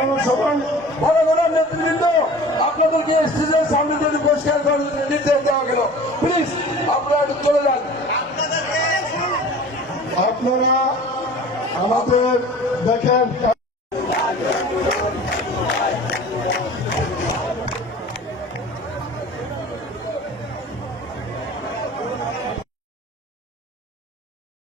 আপনারা সবাই বড় বড় নেতৃবৃন্দ, আপনাদেরকে স্টেজের সামনে যদি পরিষ্কার করার নির্দেশ দেওয়া গেল, প্লিজ আপনারা একটু চলে যান। আপনারা আমাদের দেখেন